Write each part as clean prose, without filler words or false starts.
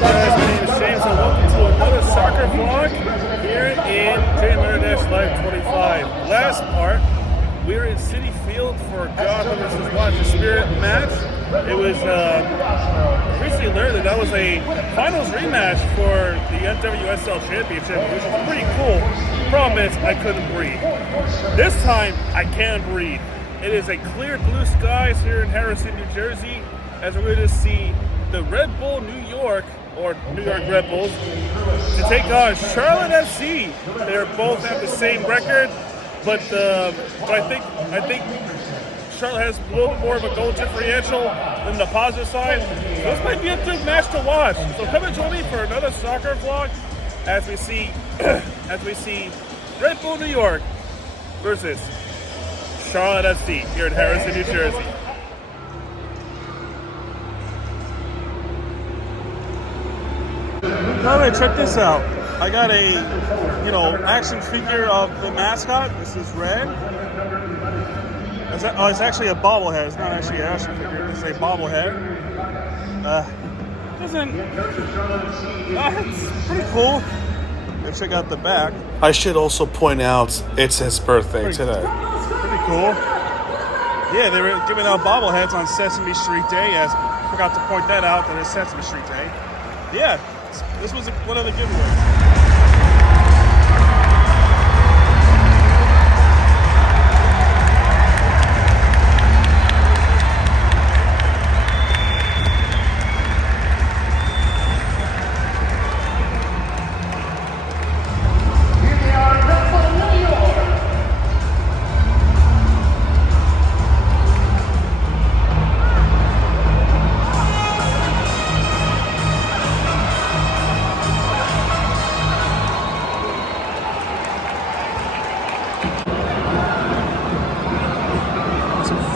guys? My name is James and welcome to another soccer vlog here in JM Live 25. Last part, we were in City Field for Gotham versus Watch the Spirit match. It was recently learned that was a finals rematch for the NWSL Championship, which is pretty cool. Problem is, I couldn't breathe. This time, I can breathe. It is a clear blue skies here in Harrison, New Jersey, as we're going to see the Red Bull New York, or New York Red Bulls, to take on Charlotte FC. They're both have the same record, but I think Charlotte has a little bit more of a goal differential than the positive side. So this might be a good match to watch. So come and join me for another soccer vlog as we see Red Bull New York versus Charlotte FC here in Harrison, New Jersey. By the way, check this out. I got a, action figure of the mascot. This is red. It's actually a bobblehead. It's not actually an action figure. It's a bobblehead. It's pretty cool. Let's check out the back. I should also point out it's his birthday today. Pretty cool. Yeah, they were giving out bobbleheads on Sesame Street Day. I forgot to point that out, that it's Sesame Street Day. Yeah, this was one of the giveaways.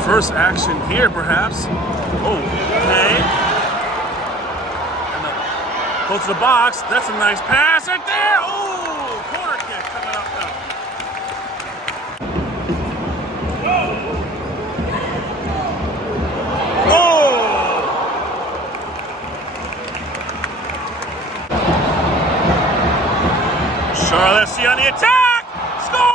First action here, perhaps. Oh, okay. And go to the box. That's a nice pass right there. Oh, corner kick coming up now. Oh! Charlotte FC on the attack. Score!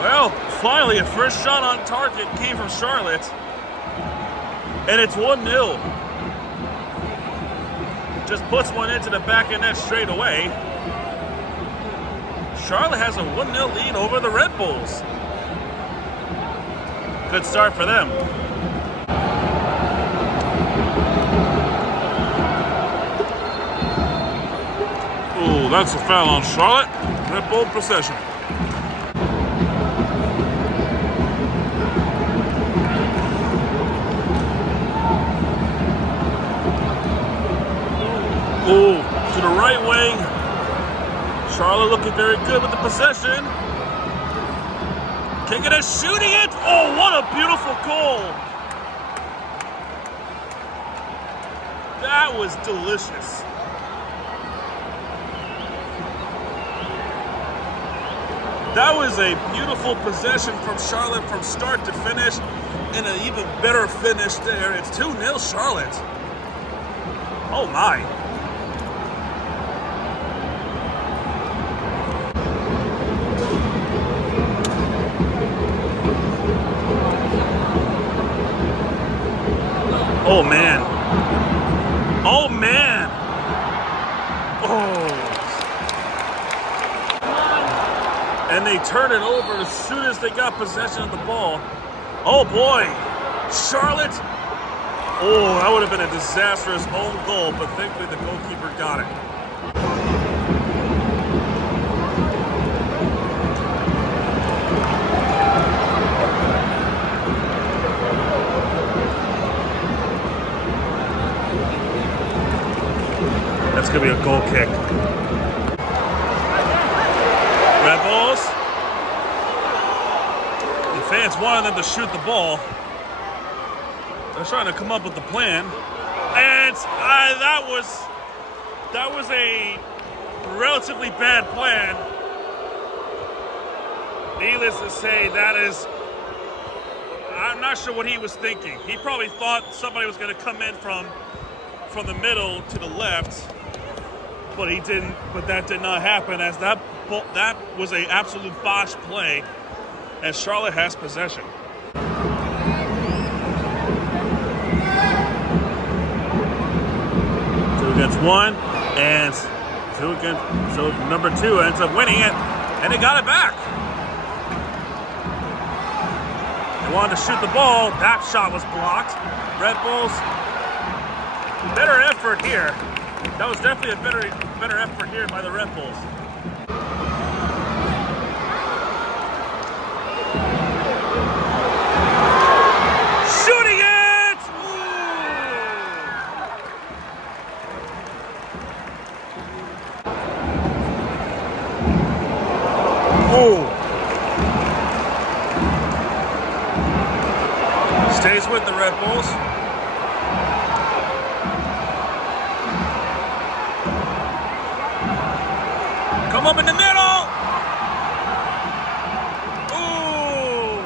Well, finally, a first shot on target came from Charlotte, and it's 1-0. Just puts one into the back of net straight away. Charlotte has a 1-0 lead over the Red Bulls. Good start for them. Ooh, that's a foul on Charlotte. Red Bull possession. Ooh, to the right wing. Charlotte looking very good with the possession. Kicking it, shooting it. Oh, what a beautiful goal. That was delicious. That was a beautiful possession from Charlotte from start to finish, and an even better finish there. It's 2-0 Charlotte. Oh my. Oh man. Oh man. Oh. And they turn it over as soon as they got possession of the ball. Oh boy. Charlotte. Oh, that would have been a disastrous own goal, but thankfully the goalkeeper got it. That's going to be a goal kick. Red Bulls. The fans wanted them to shoot the ball. They're trying to come up with the plan. And that was a relatively bad plan. Needless to say, that is, I'm not sure what he was thinking. He probably thought somebody was going to come in from the middle to the left, but he didn't. But that did not happen, as that was an absolute botch play, as Charlotte has possession. Two against one, and so number two ends up winning it, and they got it back. They wanted to shoot the ball. That shot was blocked. Red Bulls, better effort here. That was definitely a better effort here by the Red Bulls. Shooting it! Ooh. Stays with the Red Bulls. Come up in the middle. Ooh.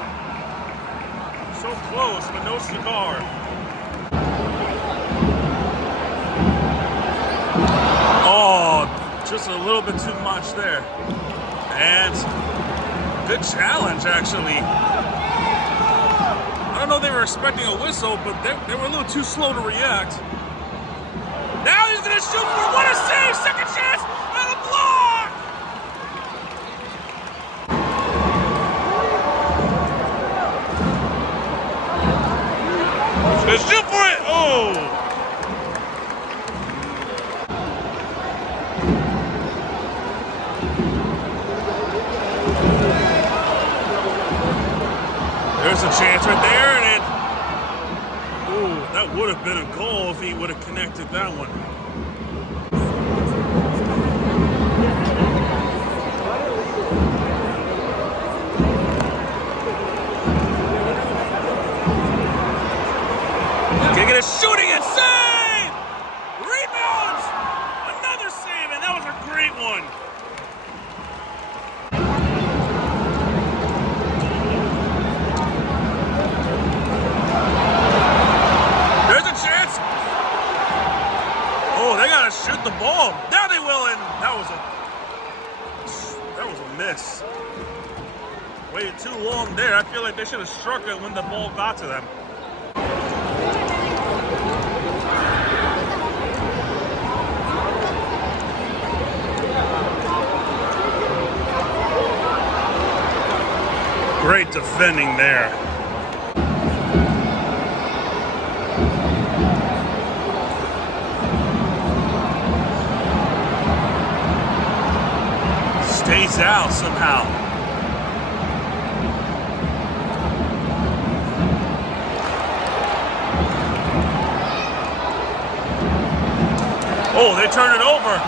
So close, but no cigar. Oh, just a little bit too much there. And good challenge, actually. I don't know if they were expecting a whistle, but they were a little too slow to react. Now he's going to shoot for what a save! Second chance and a block! He's going to shoot for it! Oh! There's a chance right there, and ooh, that would have been a goal if he would have connected that one. Taking a shooting and save! Rebounds! Another save, and that was a great one. Shoot the ball. Now they will, and that was a miss. Waited too long there. I feel like they should have struck it when the ball got to them. Great defending there. Stays out somehow. Oh, they turn it over.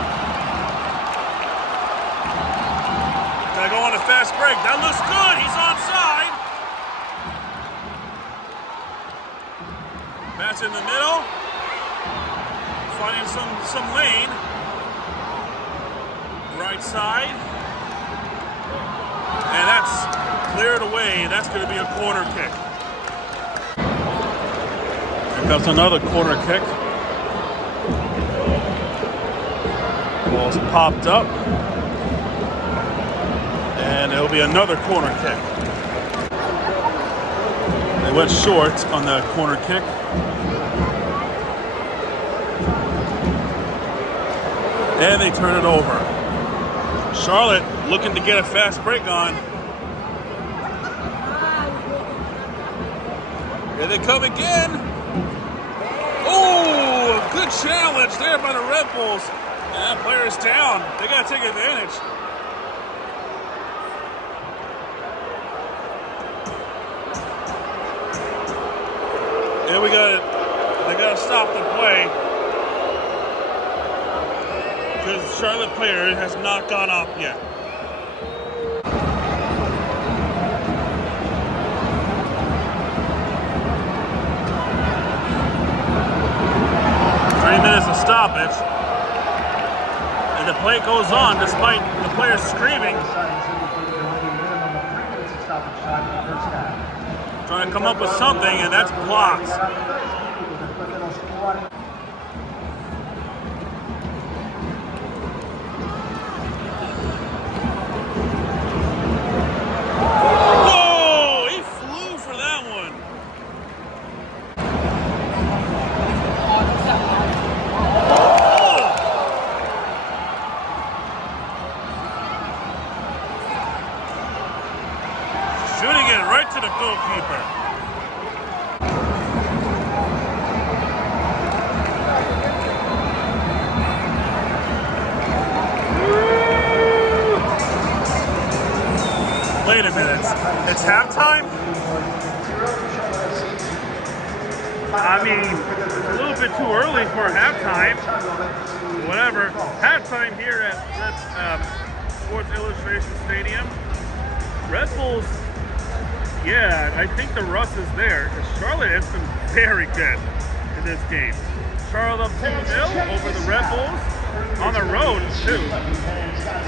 Gotta go on a fast break. That looks good. He's onside. Pass in the middle. Finding some lane. Right side. And that's cleared away. That's going to be a corner kick. Here comes another corner kick. Ball's popped up. And it'll be another corner kick. They went short on that corner kick. And they turn it over. Charlotte looking to get a fast break on. Here they come again. Oh, a good challenge there by the Red Bulls. And that player's down. They got to take advantage. Yeah, they got to stop the play. Because the Charlotte player has not gone up yet. Of stoppage, and the play goes on despite the players screaming. Trying to come up with something, and that's blocks. Whoa! He flew for that one. Shooting it right to the goalkeeper. Wait a minute, it's halftime? I mean, it's a little bit too early for halftime. Whatever. Halftime here at Sports Illustration Stadium. Red Bulls, yeah, I think the rust is there. Charlotte has been very good in this game. Charlotte up 2-0 over the Red Bulls on the road, too.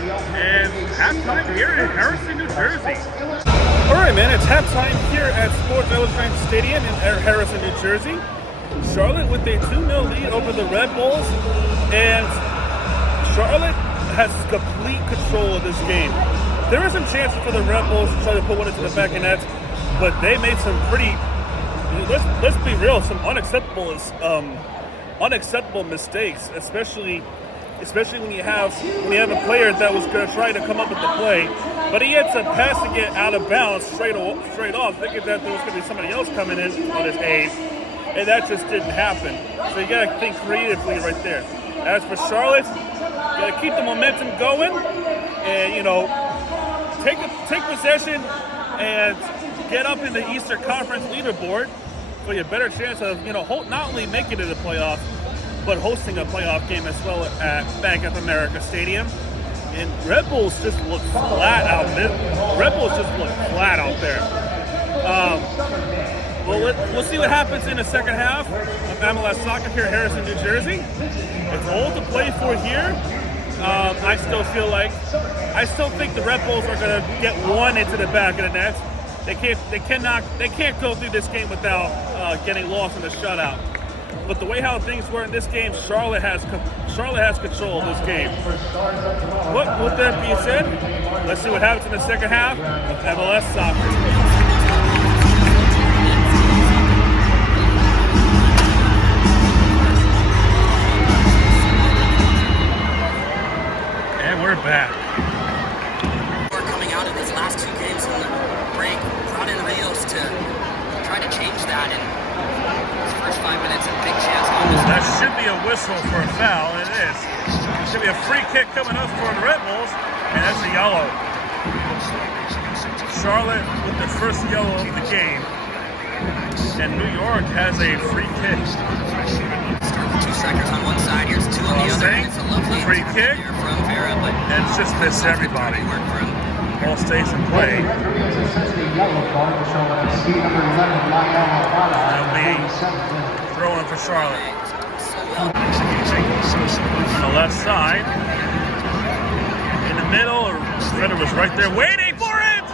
And halftime here in Harrison, New Jersey. All right, man, it's halftime here at Sports Illustrated Stadium in Harrison, New Jersey. Charlotte with a 2-0 lead over the Red Bulls, and Charlotte has complete control of this game. There is some chances for the Red Bulls to try to put one into the back of net, but they made some pretty, let's be real, some unacceptable mistakes, especially when you have a player that was going to try to come up with the play, but he ends up passing it out of bounds straight off, thinking that there was going to be somebody else coming in on his aid, and that just didn't happen. So you got to think creatively right there. As for Charlotte, you got to keep the momentum going, and take possession and get up in the Eastern Conference leaderboard for your better chance of not only making it to the playoff, but hosting a playoff game as well at Bank of America Stadium. And Red Bulls just look flat out there. We'll see what happens in the second half of MLS Soccer here in Harrison, New Jersey. It's all to play for here. I still think the Red Bulls are going to get one into the back of the net. They can't go through this game without getting lost in the shutout. But the way how things were in this game, Charlotte has control of this game. With that being said, let's see what happens in the second half of MLS Soccer. And we're back. We're coming out of his last two games on the break, brought in Rios to try to change that, and his first 5 minutes, a big chance. That should be a whistle for a foul, and it is. It should be a free kick coming up for the Red Bulls, and that's a yellow. Charlotte with their first yellow of the game, and New York has a free kick. Start with 2 seconds on one side, here's 2 on the other. It's a lovely free kick from Vera, but and it's just missed everybody. Ball stays in play. It'll be throwing for Charlotte. On the left side, in the middle, Federer was right there waiting for it!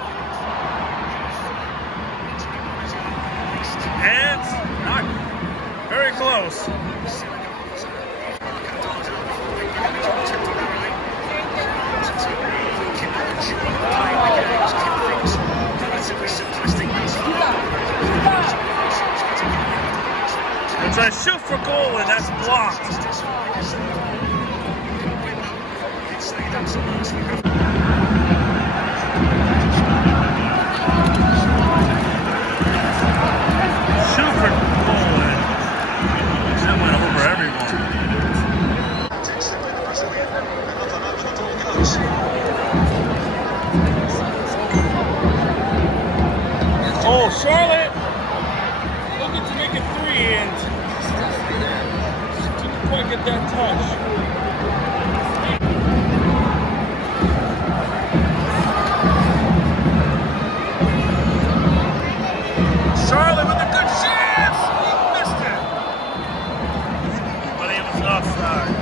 And not very close. They're trying to shoot for goal, and that's blocked. Shoot for goal, and that went over everyone. Oh, Charlotte looking to make it 3, and didn't quite get that touch. Charlotte with a good chance! He missed it! But he was offside.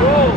Goal!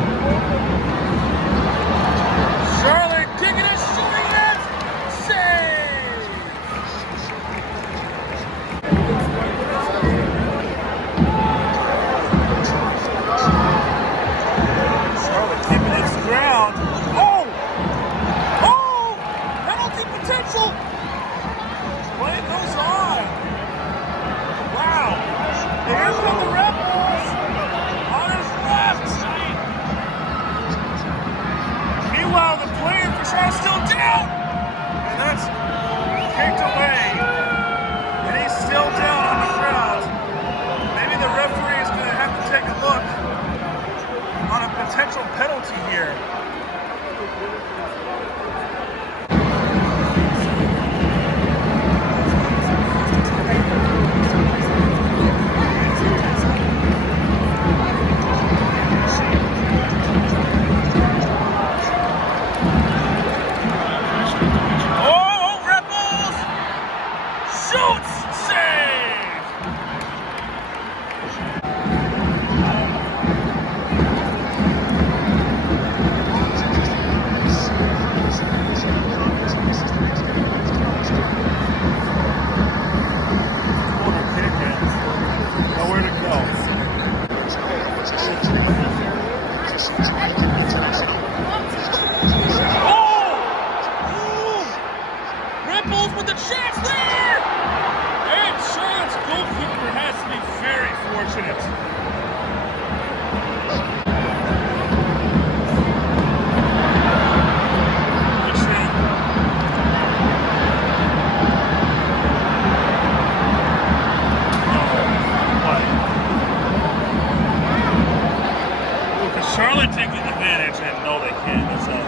Charlotte taking advantage, and no, they can't. That's how that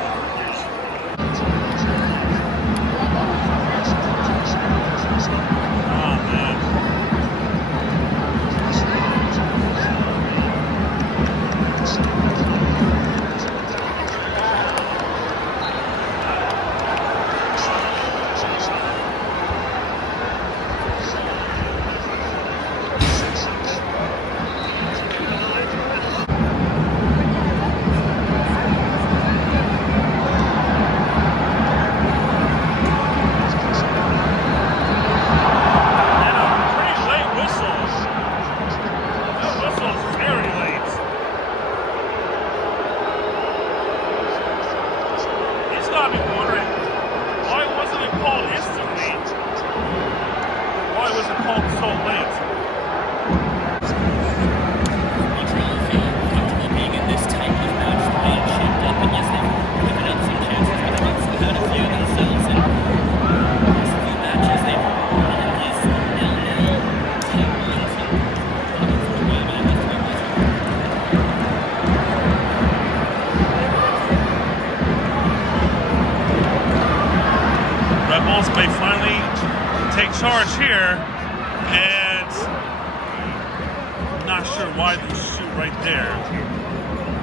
oh, man. May finally take charge here, and I'm not sure why they shoot right there.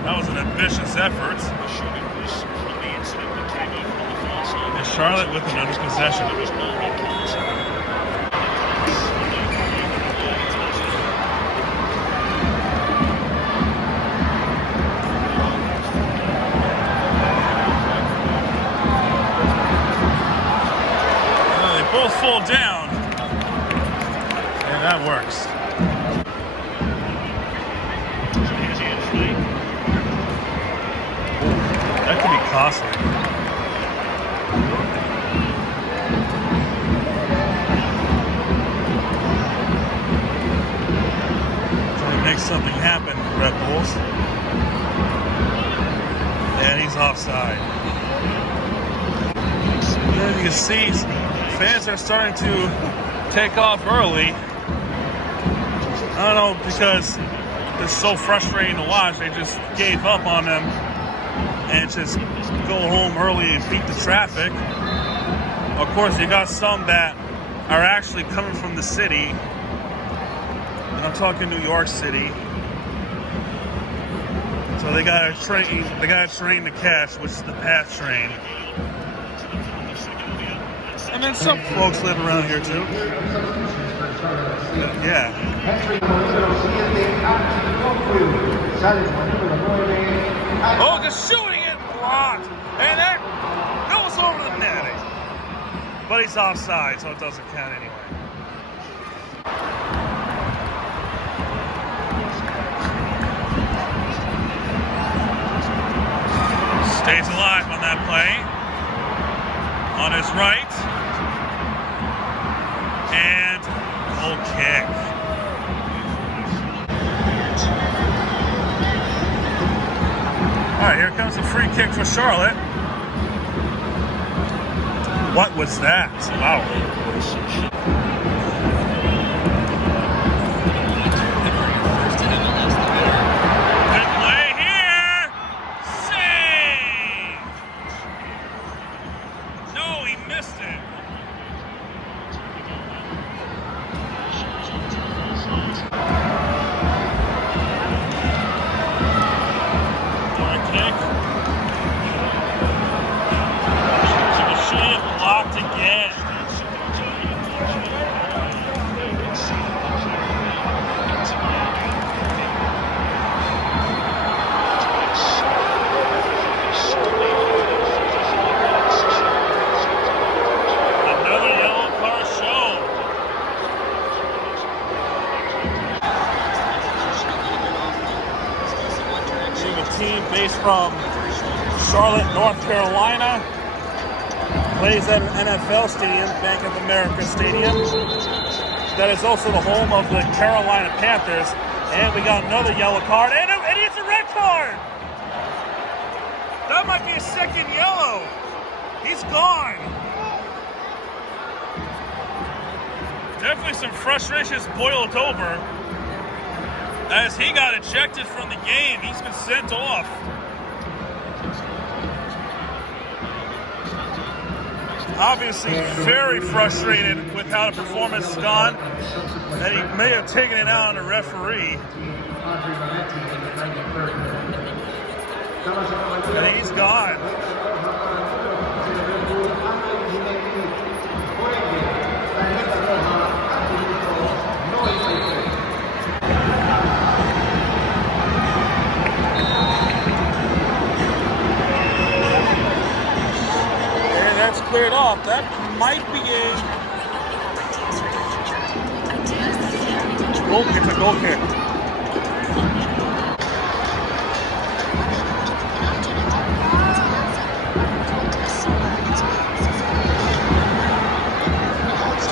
That was an ambitious effort. And Charlotte with another possession. Both fall down, and that works. That could be costly. Trying to make something happen, Red Bulls. And he's offside. There you can see fans are starting to take off early. I don't know, because it's so frustrating to watch. They just gave up on them and just go home early and beat the traffic. Of course, you got some that are actually coming from the city. And I'm talking New York City. So they got a train to catch, which is the PATH train. And then some folks live around here too. Yeah. Oh, just shooting it blocked. And that goes over the netting. But he's offside, so it doesn't count anyway. Stays alive on that play. On his right. And goal kick. All right, here comes a free kick for Charlotte. What was that? Wow. Good play here. Save. No, he missed it. Based from Charlotte, North Carolina, plays at an NFL stadium, Bank of America Stadium. That is also the home of the Carolina Panthers. And we got another yellow card, and it's a red card! That might be a second yellow. He's gone. Definitely some frustrations boiled over. as he got ejected from the game. He's been sent off. Obviously very frustrated with how the performance has gone, and he may have taken it out on the referee. And he's gone. That's cleared off. That might be a goal kick. It's a goal kick.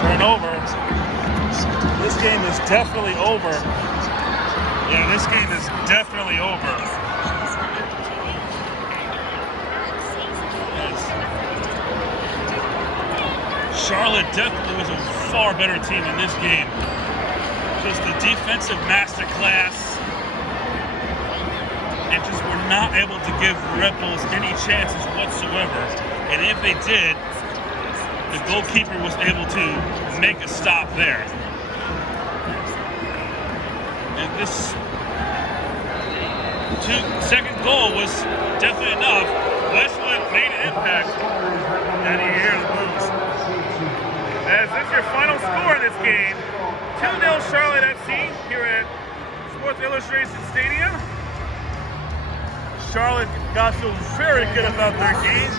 Turnover. This game is definitely over. Yeah, this game is definitely over. Charlotte definitely was a far better team in this game. Just the defensive masterclass, and just were not able to give Red Bulls any chances whatsoever. And if they did, the goalkeeper was able to make a stop there. And this second goal was definitely enough. Westwood made an impact, and he hears the booze. As this is your final score in this game, 2-0 Charlotte FC here at Sports Illustration Stadium. Charlotte got to feel very good about their game,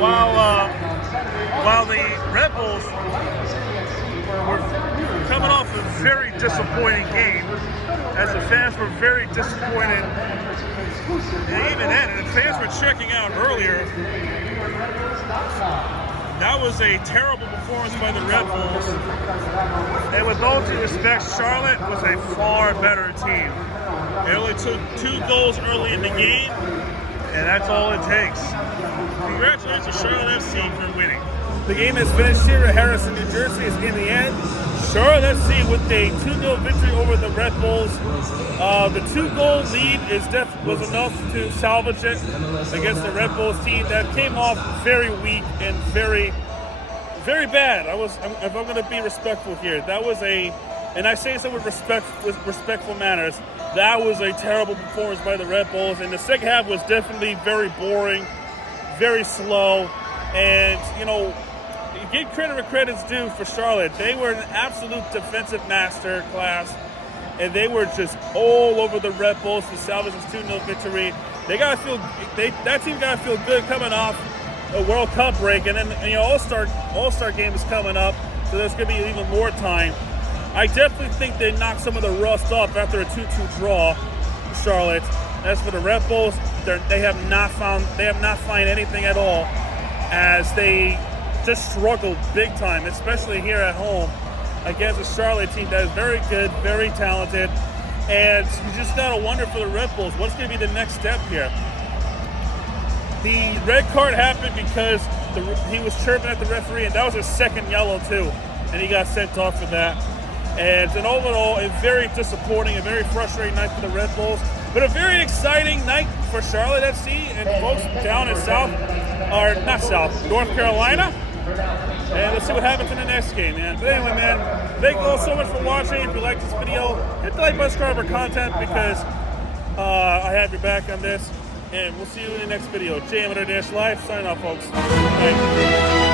while the Red Bulls were coming off a very disappointing game, as the fans were very disappointed. And even then, the fans were checking out earlier. That was a terrible performance by the Red Bulls. And with all due respect, Charlotte was a far better team. They only took 2 goals early in the game, and that's all it takes. Congratulations to Charlotte FC for winning. The game is finished here at Harrison, New Jersey. It's in the end. Charlotte FC with a 2-0 victory over the Red Bulls. The 2-goal lead was enough to salvage it against the Red Bulls team that came off very weak and very, very bad. If I'm going to be respectful here, that was and I say so with respectful manners, that was a terrible performance by the Red Bulls. And the second half was definitely very boring, very slow, and give credit where credit's due for Charlotte. They were an absolute defensive master class, and they were just all over the Red Bulls to salvage this 2-0 victory. That team got to feel good coming off a World Cup break, and then All-Star game is coming up, so there's going to be even more time. I definitely think they knocked some of the rust off after a 2-2 draw, Charlotte. As for the Red Bulls, they have not found anything at all, as they just struggled big time, especially here at home against a Charlotte team that is very good, very talented, and you just gotta wonder for the Red Bulls, what's gonna be the next step here? The red card happened because he was chirping at the referee, and that was his second yellow too, and he got sent off for that. And overall, a very disappointing and very frustrating night for the Red Bulls, but a very exciting night for Charlotte FC and folks down in North Carolina. And let's see what happens in the next game, man. But anyway, man, thank you all so much for watching. If you like this video, hit the like button, subscribe for content, because I have your back on this. And we'll see you in the next video. JM_Life, signing off, folks. Bye.